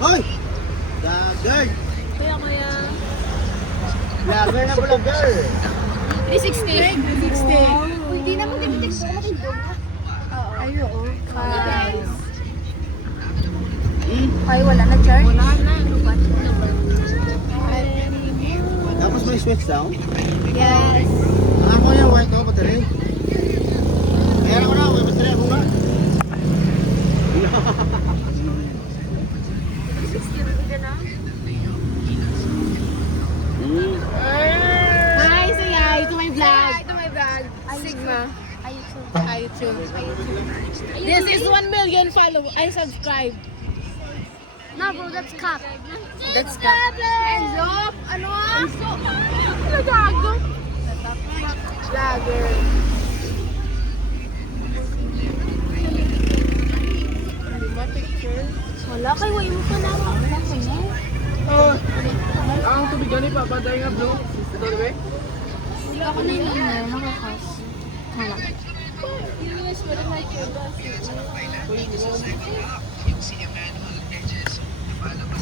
Hoy! Vlogger! Kaya. Vlogger na vlogger! 360. 360. Hindi naman dinitik ko makindog. Ay, oo. Guys. Ay, wala na charge? Wala na. Tapos may switch down. Yes. Ako yung white ako, battery. Kaya ako na, may battery ako nga. Hi, say hi to my vlog. Ito my vlog. Sigma. Ayun. YouTube. This is 1 million follow. I subscribe. No, bro, that's cap. That's cap. Enzo, ano ah? Nagago. Vlogger. Wala kayo, way mo pa na. Wala ko na. Ang tubig gani pa, banday nga bro. Ito na ba? Ako na yung nakakas. Wala.